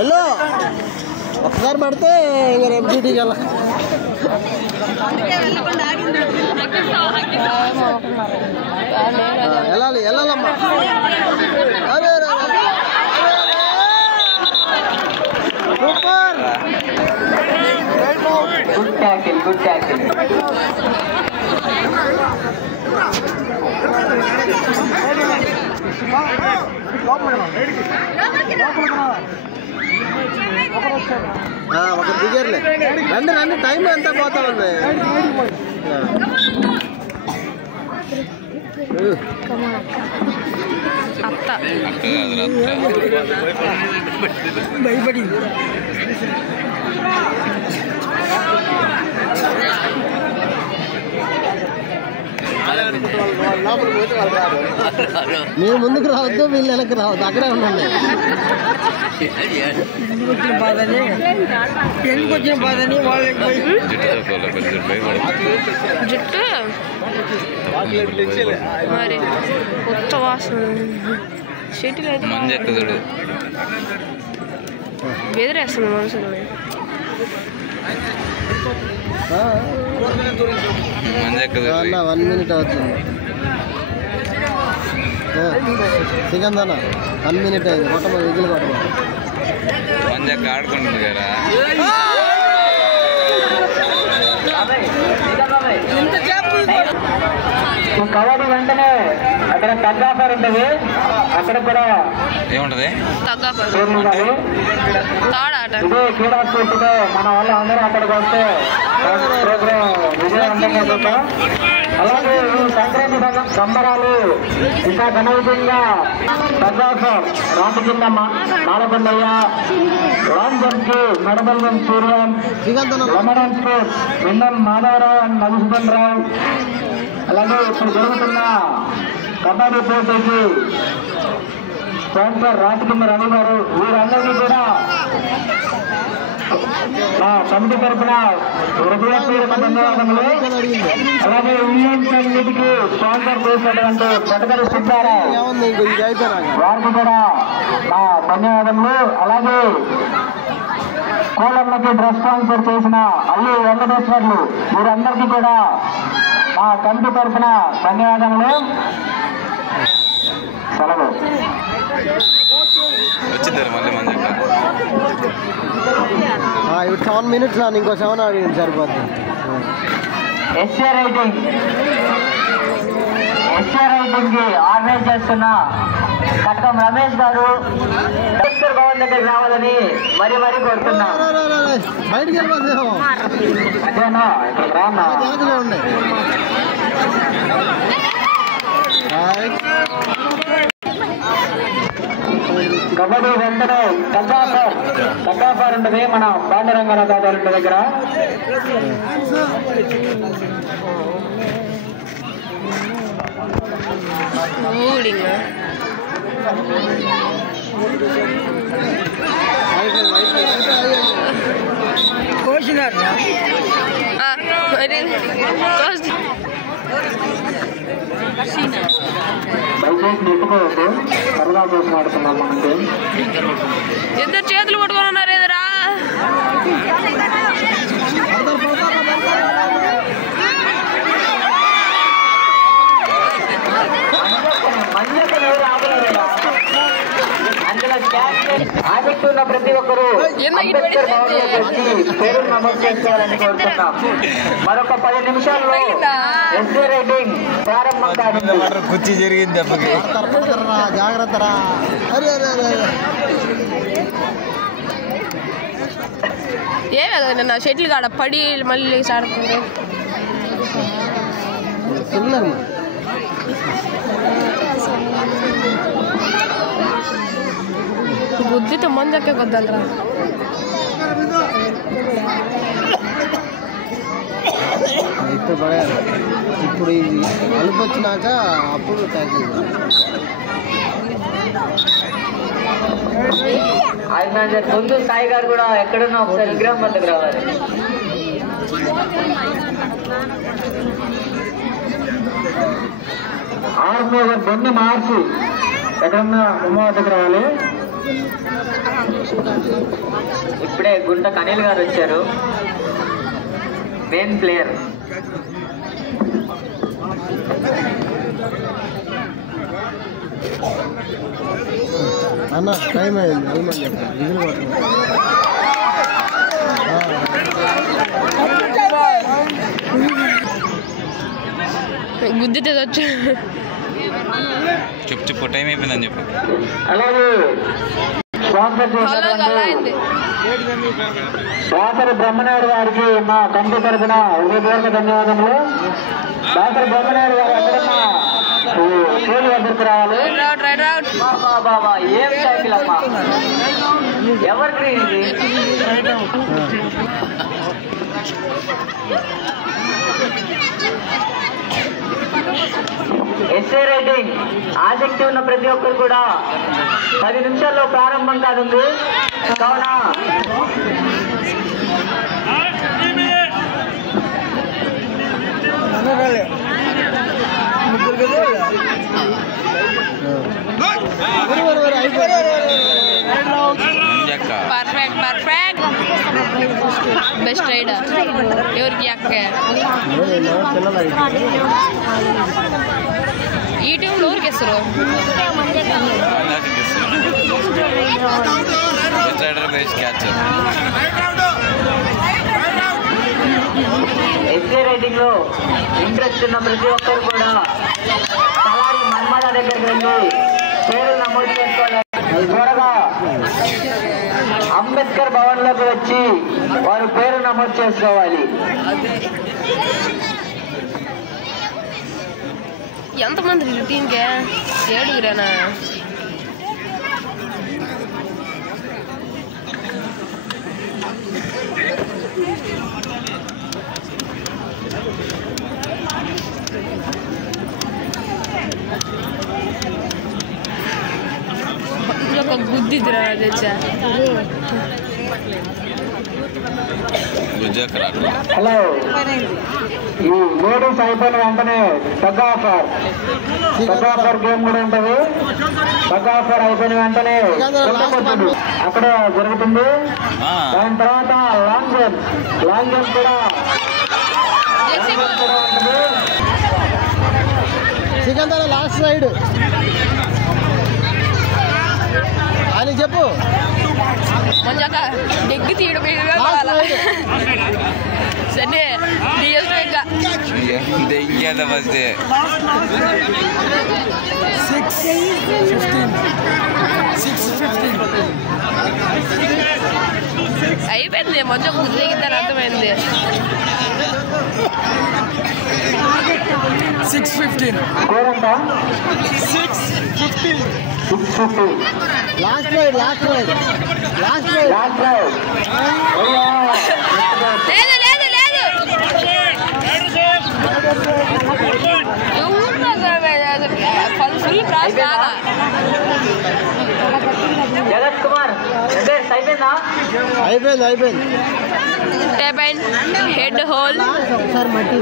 Yellow ఒకసారి పడితే ఇంకా రేపు డ్యూటీకి వెళ్ళాలమ్మా. Super, good tackle, good tackle. ఒక దిగర్లే రండి రండి, టైం ఎంత పోతా ఉంది. భయపడి మీరు ముందుకు రావద్దు, వీళ్ళు వెనక్కి రావద్దు, అక్కడే ఉండండి. ఎందుకు వచ్చిన బాధని వాళ్ళకి జుట్టు మరి కొత్త వాసన షెటిల్ అయితే బెదిరేస్తుంది మనుషులు. 1 minute అవుతుంది. సిగందన 1 minute అయింది. కొట్టమ విజిల్ కొట్టమ మంజక్క ఆడుకుంటుంది కదా. కబడ్డీ వెంటనే అక్కడ తగ్గాఫర్ ఉంటుంది, అక్కడ కూడా ఏముంటది ఇదే క్రీడా స్ఫూర్తితో మన వల్ల అందరూ అక్కడికి వస్తే ప్రోగ్రాం విజయవంతంగా చూద్దాం. అలాగే ఈ సంక్రాంతి సంబరాలు ఇంకా ఘనవిధంగా తగ్గాఫర్ రామకిందమ్మ నాలకొండయ్య, లాంగ్ జంప్ మెడబల్లం Suryam, lemon sports winner Madhavarao and Madhusudan Rao, అలాగే ఇప్పుడు జరుగుతున్న కబడ్డీ పోటీకి స్పాన్సర్ రాజకింద రవి గారు, వీరందరినీ కూడా మా కమిటీ తరఫున హృదయపూర్వక ధన్యవాదములు. అలాగే ఇండియన్ కమ్యూనిటీకి స్పాన్సర్ చేసినటువంటి పటకరి సిద్ధారావు వారికి కూడా మా ధన్యవాదములు. అలాగే కోలమ్మకి డ్రెస్ స్పాన్సర్ చేసిన అల్లు వెంకటేశ్వర్లు, వీరందరికీ కూడా మా కమిటీ తరఫున ధన్యవాదములు. సెలవు. వచ్చింది మళ్ళీ మంజక్క. ఇప్పుడు 7 minutes రాను, ఇంకో 7 అడిగింది సరిపోతుంది. ఎస్ఏ రైటింగ్ కి ఆర్గనైజ్ చేస్తున్న కట్టం రమేష్ గారు డాక్టర్ భవన్ దగ్గరికి రావాలని మరీ కోరుతున్నాం. బయటికి వెళ్ళిపోతాం అదేనా ఇక్కడ రాన్నా. కబడ్డీ వెంటనే తగ్గాఫర్ ఉంటుంది మన పాండురంగారావు గారి దగ్గర. కోసినారు దయచేసి నిప్పుకోవద్దు, సరదా కోసం ఆడుతున్నాం మనకి. ఇద్దరు చేతులు పట్టుకొని ఉన్నారు ఎదురా. అందులో ఆసక్తి ఉన్న ప్రతి ఒక్కరూ అంబేద్కర్ భవన్లోకి వచ్చి పేరు నమోదు చేసుకోవాలని కోరుతున్నాం. మరొక 10 నిమిషాల్లో ఎస్ఏ రైటింగ్ ప్రారంభం కానుంది. కుర్చీ జరిగింది దెబ్బకి. జాగ్రత్త రా. ఏమే కదా నిన్న షటిల్ కాడ పడి మళ్ళీ లేచి ఆడుకుంటే బుద్ధితో మందకే కొద్దలరా. ఇప్పుడు పడేయాలి. ఇప్పుడు ఇది అలుపు వచ్చినాక అప్పుడు ట్యాకిల్. ఆయన ముందు సాయి గారు కూడా ఎక్కడున్నా ఒకసారి విగ్రహం వద్దకు రావాలి. ఆర్మీ బొమ్మ మార్చి ఎక్కడన్నా ఉమ్మ వద్దకు రావాలి. ఇప్పుడే గుంట అనిల్ గారు వచ్చారు, మెయిన్ ప్లేయర్. అన్న టైం అయింది, వెళ్ళమని చెప్పండి. విజిల్ గుద్దితే వచ్చు. చెప్పు టైం అయిపోయిందని చెప్పు. అలాగే దాసరి బ్రహ్మనాయుడు గారికి మా కమిటీ తరఫున హృదయపూర్వక ధన్యవాదములు. దాసరి బ్రహ్మనాయుడు గారు ఎక్కడన్నా స్కూల్ వద్దకు రావాలి. బాబా ఏం సైకిల్ అమ్మా, ఎవరి గ్రీన్ ఇది? ఎస్ఏ రైటింగ్ ఆసక్తి ఉన్న ప్రతి ఒక్కరు కూడా 10 నిమిషాల్లో ప్రారంభం కానుంది. కావున పర్ఫెక్ట్ పర్ఫెక్ట్ బెస్ట్ రైడర్ ఎవరికి అక్క ఈ టీంలో ఎవరికి ఇస్తారు? ఎస్ఏ రైటింగ్ లో ఇంట్రెస్ట్ ఉన్న ప్రతి ఒక్కరు కూడా తలారి మన్మద దగ్గరికి వెళ్ళి పేరు నమోదు చేసుకోవాలి. త్వరగా అంబేద్కర్ భవన్ లోకి వచ్చి వారు పేరు నమోదు చేసుకోవాలి. ఎంతమంది టీంకే? 7గురేనా? ఒక గుద్దిదిరా తెచ్చా. హలో, ఈ లేడీస్ అయిపోయిన వెంటనే తగ్ ఆఫర్ గేమ్ కూడా ఉంటుంది. తగ్ ఆఫర్ అయిపోయిన వెంటనే అక్కడ జరుగుతుంది. దాని తర్వాత లాంగ్ గేమ్ కూడా ఉంటుంది. సికందర్ లాస్ట్ సైడ్ అని చెప్పు. మంచాక డెగ్గి తీయడం సరే దెంగేదా ఫస్ట్ 6:15 అయిపోయింది. మంచిగా గుర్తిందని అర్థమైంది. 6:15 లాస్ట్ రైడ్ లేదు లేదు లేదు ఫుల్ క్రాస్ కాదా? జగత్ కుమార్ అయిపోయింది. టేప్ అండ్ హెడ్ హోల్ ఒకసారి మట్టి